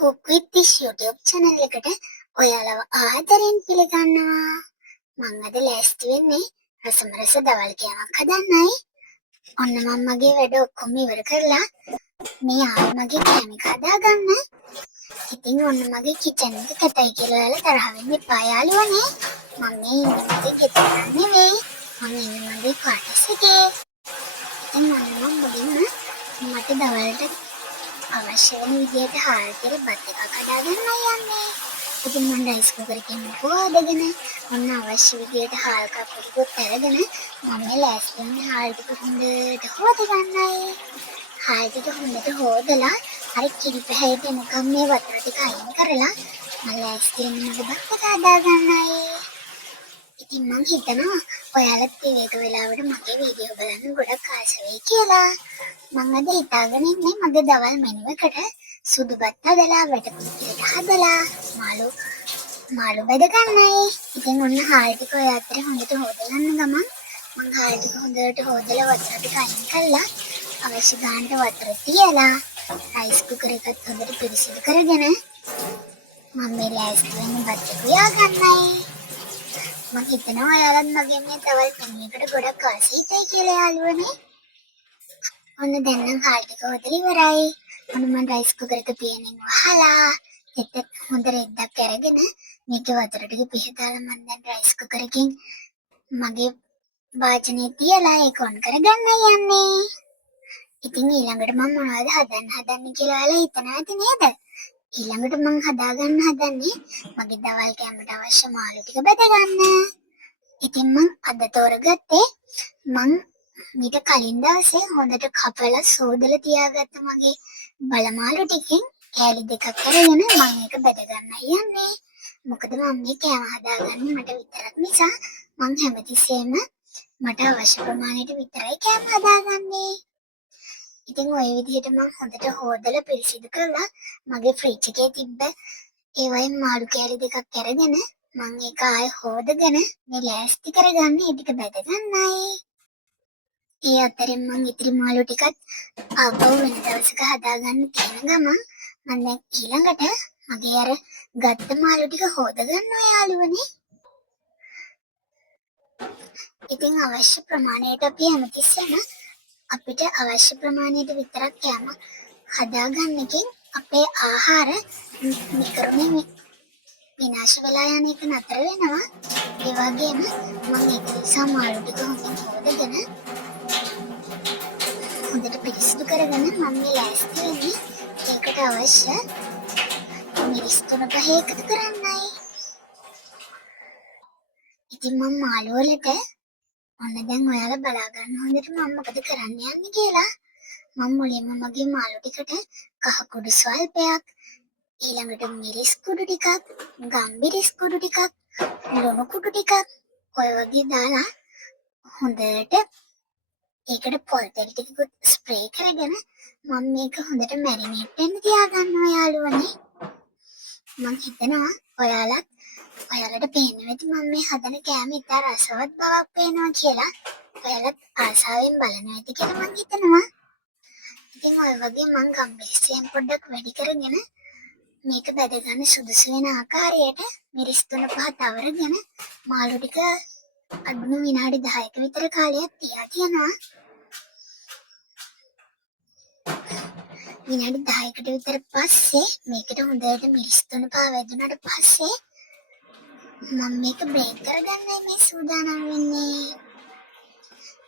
Cook විත් fish YouTube channel එකට ඔයාලව ආදරෙන් පිළිගන්නවා. මං අද ලෑස්ති වෙන්නේ රසමරස දවල් කෑමක් හදන්නයි. ඔන්න මම මගේ වැඩ ඔක්කොම ඉවර කරලා මේ ආයේ මගේ කෑම එක හදාගන්න. ඉතින් ඔන්න මගේ කිචන් එක කැතයි කියලා ඔයාලා තරහ වෙන්න එපා යාළුවනේ. මම මේ ඉන්නේ මගේ ගෙදර නෙවෙයි. මම ඉන්නේ මගේ ක්වාටර්ස් එකේ. ඉතින් ඔන්න මුලින්ම මට දවල්ට අවශ්‍ය වෙන විදිහට හාල් කියලා බත් එකක් හදාගන්නයි යන්නේ. ඉතින් මම රයිස් කුකර් එකෙන් හොදාගෙන ඔන්න අවශ්‍ය විදිහට හාල් කපුටකුත් අරගෙන මම මේ ලෑස්ති වෙන්නේ හාල් ටික හොඳට හොදගන්නයි. හාල් ටික හොඳට හොදලා අර කිරි පැහැයට එනකම් මේ වතුර ටික අයින් කරලා මම ලෑස්ති වෙන්නේ මගේ බත් එක හදාගන්නයි. ඉතින් මං හිතනවා ඔයාලත් විවේක වෙලාවට මගේ වීඩියෝ බලන්න ගොඩක් ආස වෙයි කියලා. මං අද හිතාගෙන ඉන්නේ මගේ දවල් මෙනු එකට සුදු බත් හදලා වැටකුළු කිරට හදලා මාළු බෙද ගන්නයි. ඉතින් ඔන්න හාල් ටික ඔය අතරේ හොඳට හොදගන්න ගමන් මං හාල් ටික හොඳට හොදලා වතුර ටික අයින් කරලා අවශ්‍ය ගානට වතුර තියලා රයිස් කුකර් එකත් හොඳට පිරිසිදු කරගෙන මම මේ ලෑස්ති වෙන්න බත් එක උයා ගන්නයි. මම හිතනවා ඔයාලත් මගේ මේ දවල් මෙනු එකට ගොඩක් ආස හිතයි කියලා යාළුවනේ. ඔන්න දැන් නම් හාල් ටික හොදලා ඉවරයි. ඔන්න මම රයිස් කුකර් එක පියනෙන් වහලා එතෙත් හොඳ රෙද්දක් අරගෙන මේකේ වතුර ටික පිහදාලා මම දැන් රයිස් කුකර් එකෙන් මගේ වාචනේ තියලා ඒක ඔන් කරගන්න යන්නේ. ඉතින් ඊළඟට මම මොනවද හදන්න කියලා ඔයාලා හිතනවා ඇති නේද? ඊළඟට මම හදාගන්න හදන්නේ මගේ දවල් කෑමට අවශ්‍ය මාළු ටික බෙද ගන්න. ඉතින් මම අද තෝරගත්තේ මං මීට කලින් දවසේ හොඳට කපලා සෝදලා තියාගත්ත මගේ බලමාළු ටිකෙන් කෑලි දෙකක් අරගෙන මම ඒක බෙද ගන්න යන්නේ. මොකද මම මේ කෑම හදාගන්නේ මට විතරක් නිසා මං හැමතිස්සෙම මට අවශ්‍ය ප්‍රමාණයට විතරයි කෑම හදාගන්නේ. ඉතින් ওই විදිහට මම හොඳට හොදලා පිරිසිදු කරලා මගේ ෆ්‍රිජ් එකේ තිබ්බ ඒ වයින් මාළු කෑලි දෙකක් අරගෙන මම ඒක ආයෙ හොදගෙන මේ ලෑස්ති කරගන්න ඒ ටික බෙද ගන්නයි. ඒ අතරින් මං ඉතිරි මාළු ටිකත් ආපහු වෙන දවසක හදාගන්න තියෙන ගමන් මම දැන් ඊළඟට මගේ අර ගත්ත මාළු ටික හොදගන්නවා යාළුවනේ. ඉතින් අවශ්‍ය ප්‍රමාණයට අපි හැමතිස්සෙම අපිට අවශ්‍ය ප්‍රමාණයට විතරක් කෑම හදාගන්න එකෙන් අපේ ආහාර නිකරුණේ විනාශ වෙලා යන එක නතර වෙනවා. ඒ වගේම මම ඒක නිසා මාළු ටික හොඳින් හොදගෙන හොඳට පිරිසිදු කරගෙන මම මේ ලෑස්ති වෙන්නේ ඒකට අවශ්‍ය මිරිස් 3-5 එකතු කරන්නයි. ඉතින් මම මාළු වලට ඔන්න දැන් ඔයාලා බලා ගන්න හොඳට මම මොකද කරන්න යන්නේ කියලා. මම මුලින්ම මගේ මාළු ටිකට කහ කුඩු ස්වල්පයක්, ඊළඟට මිරිස් කුඩු ටිකක්, ගම්මිරිස් කුඩු ටිකක්, ලුණු කුඩු ටිකක් ඔය වගේ දාලා හොඳට ඒකට පොල් තෙල් ටිකකුත් ස්ප්‍රේ කරගෙන මම මේක හොඳට මැරිනේට් වෙන්න තියාගන්නවා යාළුවනේ. මම හිතනවා ඔයාලට පේනවා ඇති මම මේ හදන කෑම ඉතා රසවත් බවක් පේනවා කියලා. ඔයාලත් ආසාවෙන් බලනවා ඇති කියලා මම හිතනවා. ඉතින් ඔය වගේ මම ගම්මිරිස්යෙන් පොඩ්ඩක් වැඩි කරගෙන මේක බෙද ගන්න සුදුසු වෙන ආකාරයට මිරිස් 3-5 තවරගෙන මාළු ටික අඩුම විනාඩි 10ක විතර කාලයක් තියා තියනවා. විනාඩි 10කට විතර පස්සේ මේකට හොඳට මිරිස් 3-5 වැදුනට පස්සේ මම මේක බ්‍රේක් කරගන්නයි මේ සූදානම් වෙන්නේ.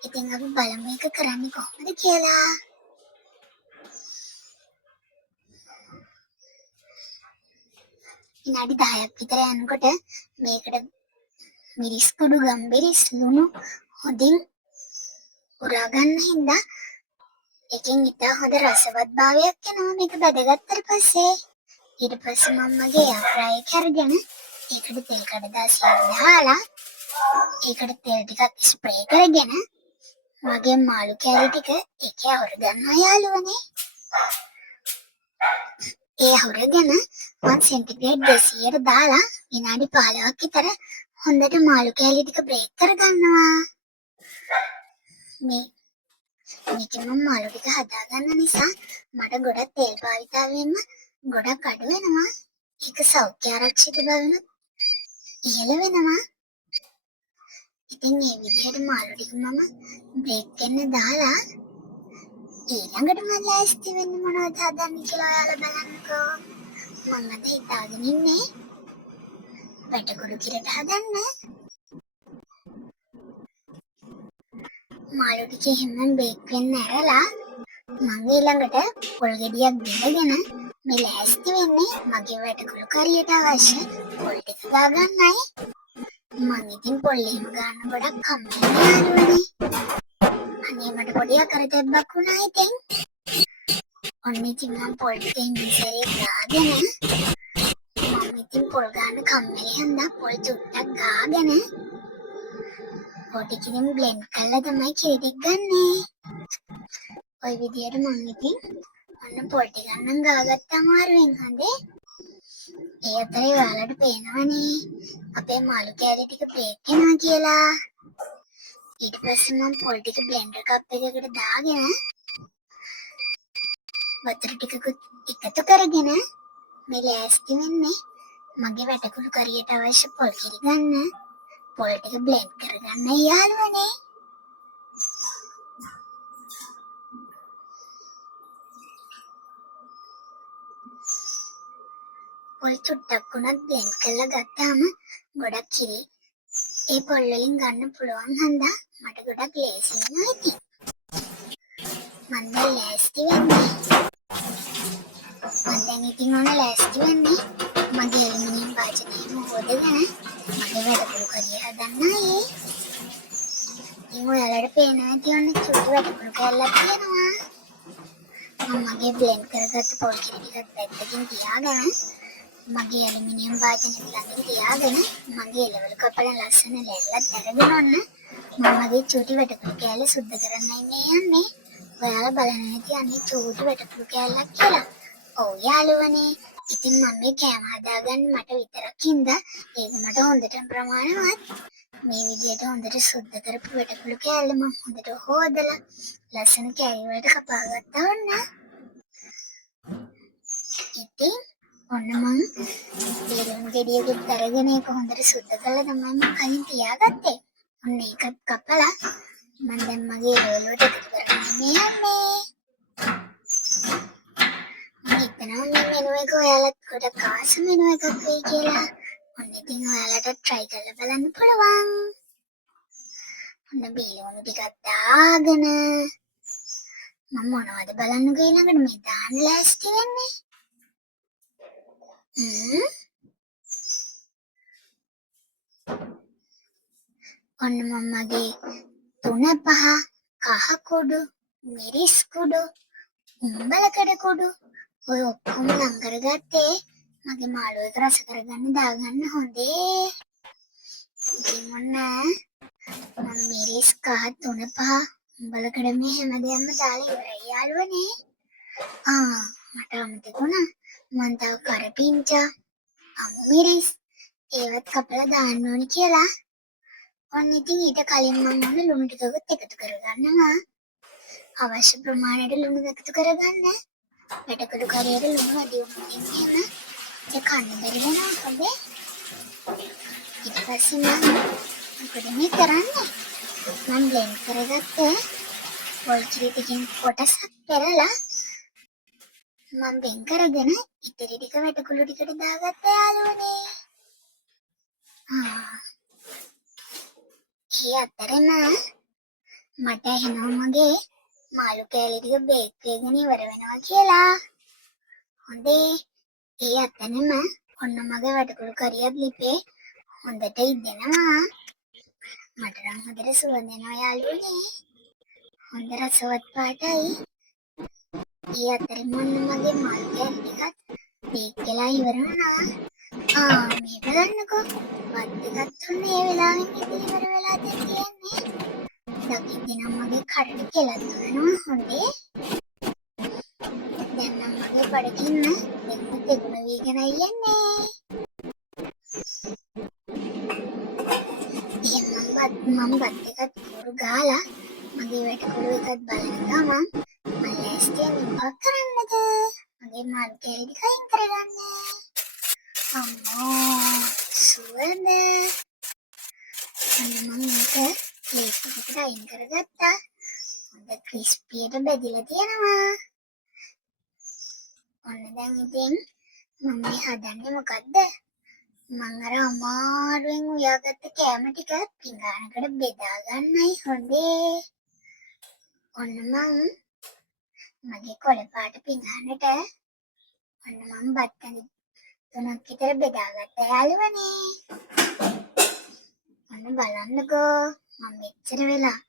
ඉතින් අපි බලමු මේක කරන්නේ කොහොමද කියලා. විනාඩි 10ක් විතර යනකොට මේකට මිරිස් කුඩු, ගම්මිරිස්, ලුණු හොඳින් උරා ගන්න හින්දා එකෙන් ඉතා හොඳ රසවත් භාවයක් එනවා මේක බැදගත්තට පස්සේ. ඊට පස්සේ මම මගේ එයා ෆ්‍රයි එක අරගෙන ඒකට තෙල් කඩදාසියක් දාලා ඒකට තෙල් ටිකක් ස්ප්‍රේ කරගෙන මගේ මාළු කෑලි ටික ඒකේ අවුරගන්නවා යාළුවනේ. ඒ අවුරගෙන මම සෙන්ටිග්‍රේඩ් 200ට දාලා විනාඩි 15ක් විතර හොඳට මාළු කෑලි ටික බ්‍රේක් කරගන්නවා. මේක මම මාළු ටික හදාගන්න නිසා මට ගොඩක් තෙල් භාවිතා වෙන්න ගොඩක් අඩු වෙනවා. ඒක සෞඛ්‍ය ආරක්ෂිත බලනොත් ඉහළ වෙනවා. ඉතින් මේ විදිහට මාළු ටික මම බ්‍රේක් වෙන්න දාලා ඊළඟට මම ලෑස්ති වෙන්න මොනවද හදන්නේ කියලා ඔයාලා බලන්නකෝ. මම අද හිතාගෙන ඉන්නේ වැටකුරු කිරට හදන්න. මාළු ටික එහෙම බේක් වෙන්න ඇරලා මම ඊළඟට පොල් ගෙඩියක් බෙදගෙන මේ ලෑස්ති වෙන්නේ මගේ වැටකුරු කරියට අවශ්‍ය පොල් ටික දාගන්නයි. මම ඉතින් පොල් එහෙම ගන්න ගොඩක් කම්මැලි යාළුවනේ. අනේ මට පොඩි අකරතැබ්බක් වුණා ඉතින්. ඔන්න ඉතින් මම පොල් ටික ඉන්දිසරේ දාගෙන මම ඉතින් පොල් ගන්න කම්මැලි හන්දා පොල් චුට්ටක් ගාගෙන පොටිකින් බ්ලෙන්ඩ් කරලා තමයි කිරි ටික ගන්නෙ. ඔය විදියට මම ඉතින් ඔන්න පොල් ටික ගන්න ගාගත්ත අමාරුවෙන් හඳේ. ඒ අතරේ ඔයාලට පේනවනේ අපේ මාළු කෑලි ටික බ්‍රේක් වෙනවා කියලා. ඊට පස්සේ මම පොල් ටික බ්ලෙන්ඩර් කප් එකකට දාගෙන වතුර ටිකකුත් එකතු කරගෙන මේ ලෑස්ති වෙන්නේ මගේ වැටකුළු කරියට අවශ්‍ය පොල් කිරි ගන්න. පොල් ටික බ්ලෙන්ඩ් කරගන්න යාළුවනේ. පොල් චුට්ටක් වුණත් බ්ලෙන්ඩ් කරලා ගත්තාම ගොඩක් කිරි ඒ පොල් වලින් ගන්න පුළුවන් හන්දා මට ගොඩක් ලේසි වෙනවා ඉතින්. මම දැන් ලෑස්ති වෙන්නේ. මගේ ඇලුමිනියම් භාජනයම හොදගෙන මගේ වැටකුළු කරිය හදන්නයි. ඉතින් ඔයාලට පේනවා ඇති ඔන්න චුටි වැටකුළු කෑල්ලක් තියෙනවා. මම මගේ බ්ලෙන්ඩ් කරගත්ත පොල් කිරි ටිකත් පැත්තකින් තියාගෙන මගේ ඇලුමිනියම් භාජනෙ ළඟට තියාගෙන මගේ එළවලු කපලා ලස්සන ලැල්ලත් අරගෙන ඔන්න මම මගේ චුටි වැටකුළු කෑල්ල සුද්ධ කරන්නයි මේ යන්නේ. ඔයාලා බලන්න ඇති අනේ චුටි වැටකුළු කෑල්ලක් කියලා. ඔව් යාළුවනේ. ඉතින් මම මේ කෑම හදාගන්න මට විතරක් හින්දා ඒක මට හොඳටම ප්‍රමාණවත්. මේ විදියට හොඳට සුද්ධ කරපු වැටකුළු කෑල්ල මම හොඳට හොදලා ලස්සන කෑලි වලට කපා ගත්තා ඔන්න. ඉතින් ඔන්න මම බේරුම් ගෙඩියකුත් අරගෙන ඒක හොඳට සුද්ධ කරලා තමයි මම කලින් තියාගත්තේ. ඔන්න ඒකත් කපලා මම දැන් මගේ එළවලුවට එකතු කරගෙන යන්නේ. මම මේ මෙනු එක ඔයාලත් ගොඩක් ආස මෙනු එකක් වෙයි කියලා. ඔන්න ඉතින් ඔයාලට try කරලා බලන්න පුළුවන්. ඔන්න බීලුණු ටිකක් දාගෙන මම මොනවද බලන්නකෝ ඊළඟට මේ දාන්න ලෑස්ති වෙන්නේ. ඔන්න මම මගේ 3-5 කහ කුඩු, මිරිස් කුඩු, උම්බලකඩ කුඩු ඔය ඔක්කොම ලං කරගත්තේ මගේ මාළු එක රස කරගන්න දාගන්න හොඳේ. ඉතින් ඔන්න මම මිරිස් කහ 3-5 උම්බලකඩ මේ හැමදේම දාලා ඉවරයි යාළුවනේ. මට අමතක වුණා මම තව කරපිංචා, අමු මිරිස් ඒවත් කපලා දාන්න ඕනි කියලා. ඔන්න ඉතින් ඊට කලින් මම ඔන්න ලුණු ටිකකුත් එකතු කරගන්නවා. අවශ්‍ය ප්‍රමාණයට ලුණු එකතු කරගන්න. වැටකුළු කරියට ලුණු වැඩි වුණොත් එහෙම ඒක කන්න බැරි වෙනවා හොඳේ. ඊට පස්සේ මම මොකද මේ කරන්නේ? මම බ්ලෙන්ඩ් කරගත්ත පොල් කිරි ටිකෙන් කොටසක් පෙරලා මම වෙන් කරගෙන ඉතිරි ටික වැටකුළු ටිකට දාගත්ත යාළුවනේ. ඒ අතරම මට එහෙනම් මගේ මාළු කෑලි ටික බේක් වෙගෙන ඉවර වෙනවා කියලා. හොඳේ. ඒ අතරම ඔන්න මගේ වැටකුළු කරියත් ලිපේ හොඳට ඉදෙනවා. මට නම් හොඳට සුවඳ එනවා යාළුවනේ. හොඳ රසවත් පාටයි. ඒ අතරම ඔන්න මගේ මාළු කෑලි ටිකත් බේක් වෙලා ඉවර වුණා. මේ බලන්නකෝ. වත් එකත් ඔන්න ඒ වෙලාවෙන් ඉවර වෙලා තියෙන්නේ. දකිද්දි නම් මගේ කටට කෙලක් දුවනවා හොඳේ. දැන් නම් මගේ බඩගින්න දෙගුණ වීගෙනයි යන්නේ. මම බත් එකත් කෝරු ගාලා මගේ වැටකුළු එකත් බලන ගමන් මම ලෑස්ති වෙන්නේ මොකක් කරන්නද? මගේ මල් කැලි ටික අයින් කරගන්න. අම්මෝ සුවඳ. අන්න මම මේක ප්ලේට් එකකට අයින් කරගත්තා. හොඳ ක්‍රිස්පියට බෙදිලා තියෙනවා. ඔන්න දැන් ඉතින් මම මේ හදන්නේ මොකද්ද? මම අර අමාරුවෙන් උයාගත්ත කෑම ටික පිඟානකට බෙදා ගන්නයි හොඳේ. ඔන්න මං මගේ කොළ පාට පිඟානට ඔන්න මම බත්තනි 3ක් විතර බෙදාගත්තා යාළුවනේ. ඔන්න බලන්නකෝ මම මෙච්චර වෙලා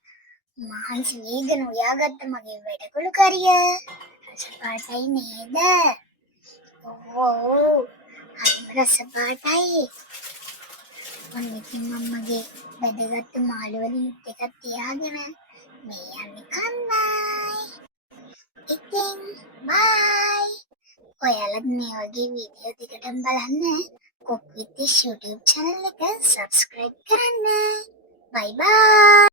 මහන්සි වේගෙන උයාගත්ත මගේ වැඩකොළු කරිය. රස පාටයි නේද? ඔව් හරිම රස පාටයි. ඔන්න ඉතින් මම මගේ වැදගත් මාළු වලින් එකක් තියාගෙන මේ යන්නේ කන්නයි. ඉතින් බයි. ඔයාලත් මේ වගේ වීඩියෝ දෙකටම බලන්න cook with fish YouTube channel එක subscribe කරන්න. bye bye.